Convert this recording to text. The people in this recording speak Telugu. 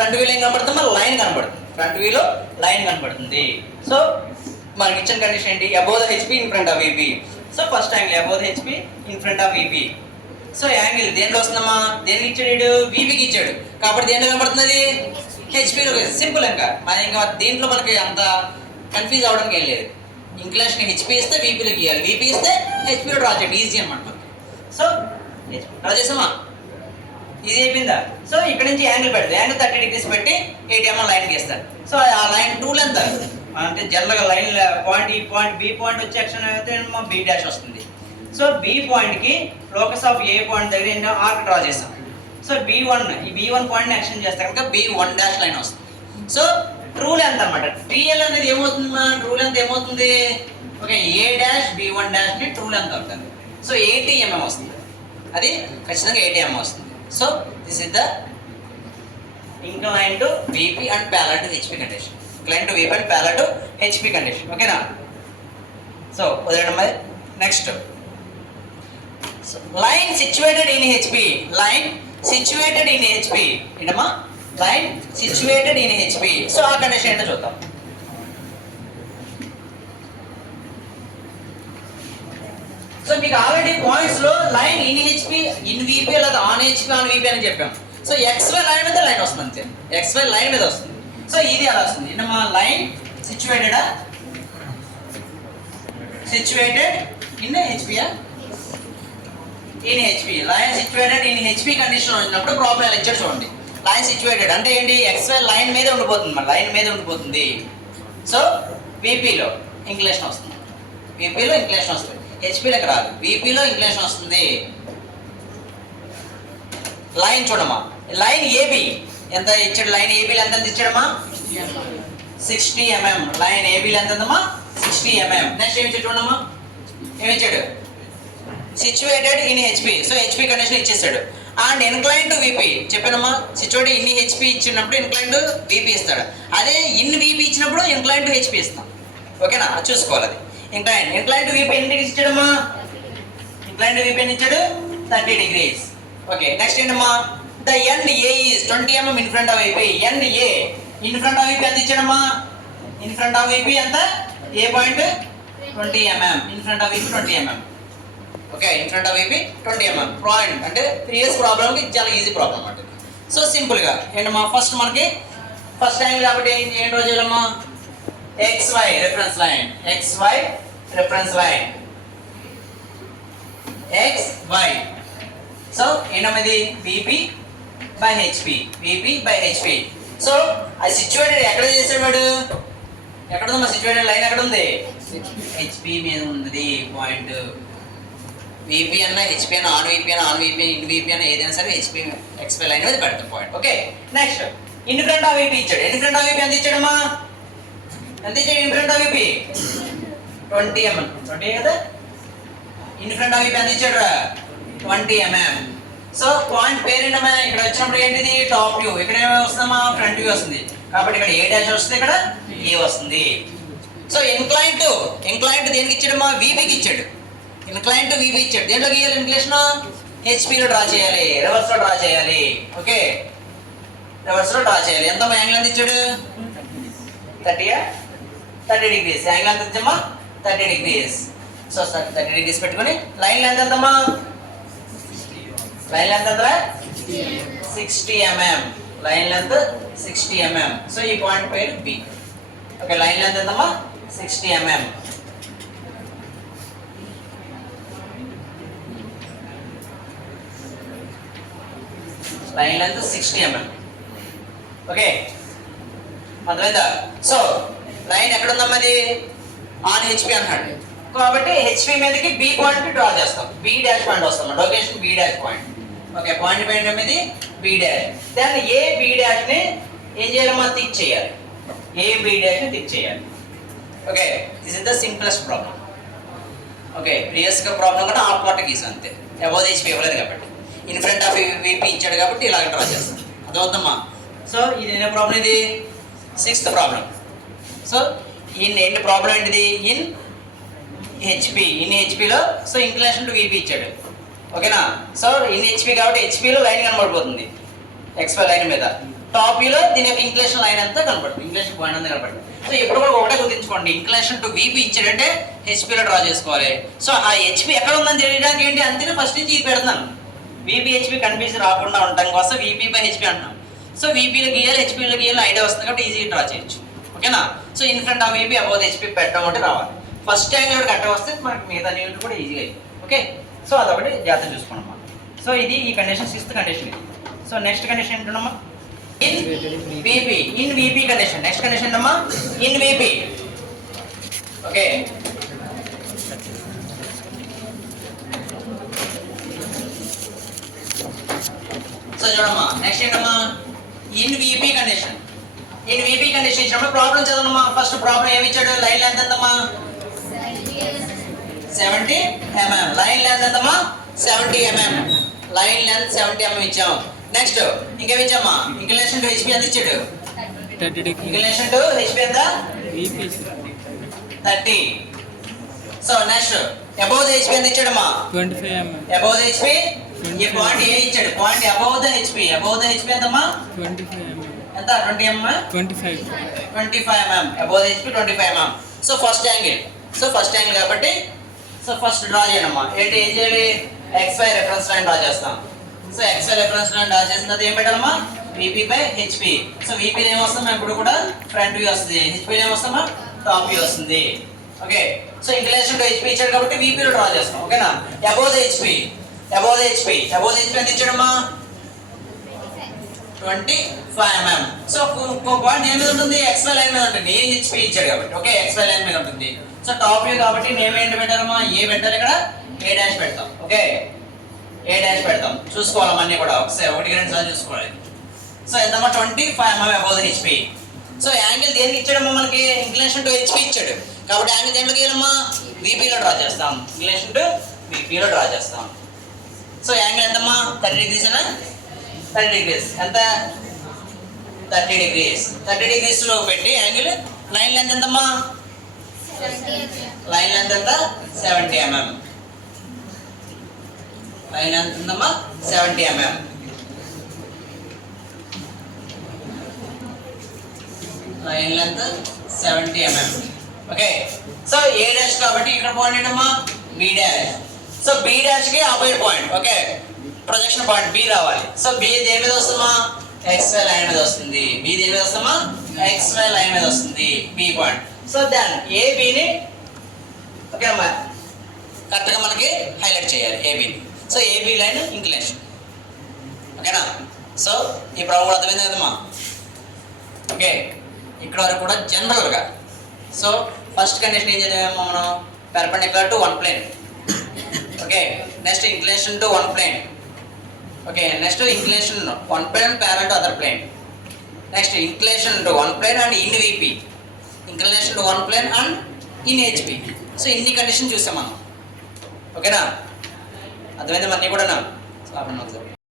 ఫ్రంట్ వ్యూలో ఏం కనబడుతుంది, మన లైన్ కనబడుతుంది. ఫ్రంట్ వ్యూలో లైన్ కనబడుతుంది. సో మనకి ఇచ్చిన కండిషన్ ఏంటి, above the HP in front of VP. So first angle above the HP in front of VP. So angle దేంట్లో వస్తుందమ్మా, దేనికి ఇచ్చాడు, వీపీకి ఇచ్చాడు కాబట్టి దేంట్లో కనబడుతుంది, హెచ్పిలో. సింపుల్. ఇంకా దీంట్లో మనకి అంత కన్ఫ్యూజ్ అవ్వడానికి ఏం లేదు. ఇంక్లినేషన్ హెచ్పి ఇస్తే వీపీలో గీయాలి, వీపీ ఇస్తే హెచ్పిలో డ్రా చేయండి, ఈజీ అనమాట. సో డ్రా చేసామా, ఈజీ అయిపోయిందా. సో ఇక్కడ నుంచి యాంగిల్ పెడతారు, యాంగిల్ 30 degrees పెట్టి 8 mm లైన్ గీస్తారు. సో ఆ లైన్ టూ లెంత్ అంటే జనరల్గా లైన్ పాయింట్, ఈ పాయింట్ బి పాయింట్ వచ్చే యాక్షన్ అయితే బి డాష్ వస్తుంది. సో బి పాయింట్కి లోకస్ ఆఫ్ ఏ పాయింట్ దగ్గర ఆర్క్ డ్రా చేస్తాం. సో B1 ఈ B1 పాయింట్ని యాక్షన్ చేస్తే కనుక B1 డాష్ లైన్ వస్తుంది. సో ట్రూ లెంత్ అనమాట. TL అనేది ఏమవుతుంది, ట్రూ లెంత్ ఏమవుతుంది, ఓకే, ఏ డాష్ B1 డాష్ని ట్రూ లెంత్ అవుతుంది. సో 80 mm వస్తుంది, అది ఖచ్చితంగా 80 mm వస్తుంది. So this is the inclined to VP and parallel to HP condition. Inclined to VP and parallel to HP condition. ఓకేనా. సో వదిలేండి మరి. Next line situated in HP. Line situated in HP ఏంటమ్మా, line situated in HP. So ఆ కండిషన్ ఏంటో చూద్దాం. సో మీకు ఆల్రెడీ పాయింట్స్ లో line in HP, in VP లేదా ఆన్ HP, ఆన్ VP అని చెప్పాం. సో XY లైన్ మీద లైన్ వస్తుంది అంతే, XY లైన్ మీద వస్తుంది. సో ఇది అలా వస్తుంది. ఏంటమ్మా, line situated in HP, in HP. Line situated in HP condition ఉన్నప్పుడు ప్రాబ్లం ఎలా ఇచ్చాడు చూడండి. లైన్ సిచ్యువేటెడ్ అంటే ఏంటి, XY లైన్ మీద ఉండిపోతుంది, మన లైన్ మీద ఉండిపోతుంది. సో VPలో ఇంక్లినేషన్ వస్తుంది, VPలో ఇంక్లినేషన్ వస్తుంది, HPలోకి రాదు, VPలో ఇంక్లినేషన్ వస్తుంది. లైన్ చూడమ్మా, లైన్ AB ఎంత ఇచ్చాడు, లైన్ AB లెంత్ ఎంత ఇచ్చాడమ్మా, 60 mm. లైన్ AB లెంత్ ఎంతమ్మా, 60 mm. నెక్స్ట్ ఏమి ఇచ్చాడు చూడమ్మా, ఏమి ఇచ్చాడు, situated in HP. So HP condition ఇచ్చేసాడు. అండ్ ఇన్క్లైన్ టు VP చెప్పానమ్మా, సిచ్యువేటెడ్ ఇన్ HP ఇచ్చినప్పుడు ఇన్క్లైన్ టు VP ఇస్తాడు. అదే ఇన్ VP ఇచ్చినప్పుడు ఇన్క్లైన్ టు HP ఇస్తాం. ఓకేనా, చూసుకోవాలి. అది ఇంక్లైన్ టు VP ఎన్ని డిగ్రీస్ ఇచ్చాడమ్మా, ఇంక్లైన్ టు VP ఎన్ని ఇచ్చాడు, 30 degrees. ఓకే, నెక్స్ట్ ఏంటమ్మా, the end A is 20 mm in front of VP. End A in front of VP ఎంత ఇచ్చాడమ్మా, ఇన్ ఫ్రంట్ ఆఫ్ VP ఎంత, A point 20 mm, in front of VP 20 mm. Okay, in front of VP 20 mm point అంటే ప్రీవియస్ ప్రాబ్లంకి చాలా ఈజీ ప్రాబ్లం అంటే. సో సింపుల్గా ఏంటమ్మా, ఫస్ట్ మనకి ఫస్ట్ టైం కాబట్టి ఏం డ్రా చేయాలమ్మా, XY reference line, XY reference line, XY. సో ఏంటమ్మది, VP by HP, VP by HP. So అది సిచ్యువేటెడ్ ఎక్కడ చేసాడు వాడు, ఎక్కడ ఉంది మా సిచ్యువేటెడ్ లైన్, ఎక్కడ ఉంది, HP మీద ఉంది పాయింట్. VP అన్న HP అన్న, ఆన్ VP అన్న, ఆన్ VP, ఇన్ VP అన్న, ఏదైనా సరే HP XY లైన్ మీద పెడతాం point. Okay, next in front of VP ఇచ్చాడు. ఇన్ ఫ్రంట్ ఆఫ్ VP ఎంత ఇచ్చాడమ్మా, ఎంత ఇచ్చాడు, in front of VP 20 mm. 20 కదా, ఇన్ ఫ్రంట్ ఆఫ్ VP ఎంత ఇచ్చాడు, 20 mm. సో పాయింట్ పేరు ఏంటమ్మా, ఇక్కడ వచ్చినప్పుడు ఏంటిది, టాప్ వ్యూ. ఇక్కడ ఏమి వస్తుందమ్మా, ఫ్రంట్ వ్యూ వస్తుంది కాబట్టి ఇక్కడ ఏ డాష్ వస్తుంది, ఇక్కడ ఏ వస్తుంది. సో ఇంక్లైన్ టు దేనికి ఇచ్చాడమ్మా, VPకి ఇచ్చాడు. ఇంక్లైన్ టు VP ఇచ్చాడు. దేంట్లో గీయాలి, ఇంక్లినేషన్ HPలో డ్రా చేయాలి, రివర్స్లో డ్రా చేయాలి. ఓకే, రివర్స్లో డ్రా చేయాలి. ఎంతమ్మా యాంగిల్ ఎంత ఇచ్చాడు, 30 degrees. యాంగిల్ ఎంత ఇచ్చామా, 30 degrees. సో 30 degrees పెట్టుకొని లైన్ లెంత్ ఎంతమ్మా, లైన్ లెంత్ ఎంత, 60 mm. Line length 60 mm. So ఈ పాయింట్ పేరు B. ఓకే, లైన్ లెంత్ ఎంతమ్మా, 60 mm. Line length 60 mm. Okay, అర్థమైందా. సో లైన్ ఎక్కడ ఉందమ్మా, అది ఆన్ HP అన్నాడు కాబట్టి HP మీదకి B పాయింట్ డ్రా చేస్తాం, B డాష్ పాయింట్ వస్తాం, location B dash point. Okay, point point అనేది B డాష్. దాన్ని ఏ B డాష్ ని ఏం చేయాలమ్మా, థిక్ చేయాలి, ఏ B డాష్ ని థిక్ చేయాలి. Okay, this is the simplest problem. Okay, previous గా ప్రాబ్లం కూడా హాఫ్ పార్ట్ గీసాం అంతే, అబౌవ్ HP ఇవ్వలేదు కాబట్టి. ఇన్ ఫ్రంట్ ఆఫ్ VP ఇచ్చాడు కాబట్టి ఇలాగ డ్రా చేస్తాం, అదవుతుందమ్మా. సో ఇది ఎన్నో ప్రాబ్లం, ఇది 6th ప్రాబ్లం. సో ఏంటి ప్రాబ్లం ఏంటిది, ఇన్ HP, ఇన్ HPలో సో ఇంక్లినేషన్ టు VP ఇచ్చాడు. ఓకేనా. సో ఇన్ HP కాబట్టి HPలో లైన్ కనబడిపోతుంది XY లైన్ మీద. టాప్ వ్యూలో దీని యొక్క ఇంక్లేషన్ లైన్ అంతా కనపడుతుంది, ఇంక్లేషన్ పాయింట్ అంతా కనపడుతుంది. సో ఎప్పుడు కూడా ఒకటే గుర్తుంచుకోండి, ఇంక్లేషన్ టు వీపీ ఇచ్చాడంటే హెచ్పీలో డ్రా చేసుకోవాలి. సో ఆ హెచ్పీ ఎక్కడ ఉందని తెలియడానికి ఏంటి అంతేనే ఫస్ట్ నుంచి ఇది పెడతాను. వీపీ హెచ్పీ కన్ఫ్యూజ్ రాకుండా ఉండటం కోసం వీపీ బై హెచ్పీ అంటున్నాం. సో వీపీలో గీయాలి, హెచ్పీలో గీయాలి, ఐడియా వస్తుంది కాబట్టి ఈజీగా డ్రా చేయొచ్చు. ఓకేనా? So in front of VP above HP పెట్టడం అంటే రావాలి. ఫస్ట్ యాంగిల్ కట్ట వస్తే మనకి మిగతా యూనిట్ కూడా ఈజీగా అయ్యి. ఓకే, సో అదొకటి జాగ్రత్త చూసుకోండి. సో ఇది ఈ కండిషన్, సిక్స్త్ కండిషన్ ఇది. సో నెక్స్ట్ కండిషన్ ఏంటమ్మా? In VP, in VP condition. Next condition అమ్మా ఇన్ వీపీ. ఓకే, సో చూడమ్మా నెక్స్ట్ ఏంటమ్మా? In VP condition. In VP condition ఇచ్చినప్పుడు ప్రాబ్లం చదవమ్మా. ఫస్ట్ ప్రాబ్లం ఏమి ఇచ్చాడు? లైన్ లెంత్ ఎంతమ్మా? 70 mm. లైన్ లెంత్ ఎంతమ్మా? 70 mm. లైన్ లెంత్ 70 mm ఇచ్చాం. నెక్స్ట్ ఇంకేమి ఇచ్చామా? ఇంక్లినేషన్ టు హెచ్పీ ఎంత ఇచ్చాడు? 30 ఇంక్లినేషన్ టు హెచ్పీ ఎంత? 30. So next above the HP ఎంత ఇచ్చాడమ్మా? 25 mm. అబౌవ్ ద హెచ్పీ ఈ పాయింట్ ఏ ఇచ్చాడు? Point above the HP. Above the HP ఎంతమ్మా? 25 mm. ఎంత? 20 mm. 25 mm. Above the HP 25 mm. So first angle. So first angle కాబట్టి సో ఫస్ట్ డ్రా చేయడమ్మా. ఏంటి ఏం చేయాలి? XY రెఫరెన్స్ లైన్ డ్రా చేస్తాం. So XY reference line draw చేసిన తర్వాత ఏం పెట్టాలమ్మా? VP by HP. So VP ఏమొస్తామా? ఇప్పుడు కూడా ఫ్రంట్ వ్యూ వస్తుంది, హెచ్పీ ఏమొస్తామా? టాప్ వ్యూ వస్తుంది. Okay, so inclination to HP ఇచ్చాడు కాబట్టి VPలో డ్రా చేస్తాం. ఓకేనా? Above the HP, above the HP, above the HP ఎంత ఇచ్చాడమ్మా? 25 mm. సో పాయింట్ ఏ మీద ఉంటుంది? XY లైన్ మీద ఉంటుంది. ఏ హెచ్పీ ఇచ్చాడు కాబట్టి ఓకే XY లైన్ మీద ఉంటుంది. సో టాప్ వ్యూ కాబట్టి నేమ్ ఏంటి పెట్టాలమ్మా? ఏ పెట్టాలి, ఇక్కడ ఏ డాష్ పెడతాం. ఓకే, ఏ డాష్ పెడతాం. చూసుకోవాలి అన్నీ కూడా ఒకసారి, ఒకటి రెండు సార్లు చూసుకోవాలి. సో ఎంతమ్మా? 25 mm above the HP. So angle దేనికి ఇచ్చాడమ్మా? మనకి ఇంక్లినేషన్ టు హెచ్పీ ఇచ్చాడు కాబట్టి యాంగిల్ దేంట్లో గీయాలమ్మా? VPలో డ్రా చేస్తాం. ఇంక్లినేషన్ టు VPలో డ్రా చేస్తాం. సో యాంగిల్ ఎంతమ్మా? 30 degrees అనా? 30 degrees. ఎంత? 30 degrees. 30 degrees లో పెట్టి యాంగిల్. లైన్ లెంత్ ఎంతమ్మా? లైన్ లెంత్ ఎంత? 70 mm. లైన్ లెంత్ ఎంతమ్మా? 70 mm. Line length 70 mm. Okay, so A dash కాబట్టి ఇక్కడ పాయింట్ ఏంటమ్మా? B dash. So B dash కి opposite point. Okay, projection point B రావాలి. సో B దేని మీద వస్తుందా? XY లైన్ మీద వస్తుంది. B దేని మీద వస్తుందా? XY లైన్ మీద వస్తుంది B పాయింట్. సో దెన్ ABని ఓకే అమ్మా కరెక్ట్గా మనకి హైలైట్ చేయాలి ABని. So AB line inclination. ఓకేనా? సో ఈ ప్రాబ్లం అర్థమైంది కదమ్మా? ఓకే, ఇక్కడ వరకు కూడా జనరల్గా. సో ఫస్ట్ కండిషన్ ఏం చేద్దామో మనం? Perpendicular to one plane. Okay, next inclination to one plane. Okay, next inclination one plane parallel to other plane. Next inclination to one plane and in VP. Inclination to one plane and in HP. So ఇన్ని కండిషన్ చూసాం మనం. ఓకేనా? అర్థమైంది అన్నీ కూడా.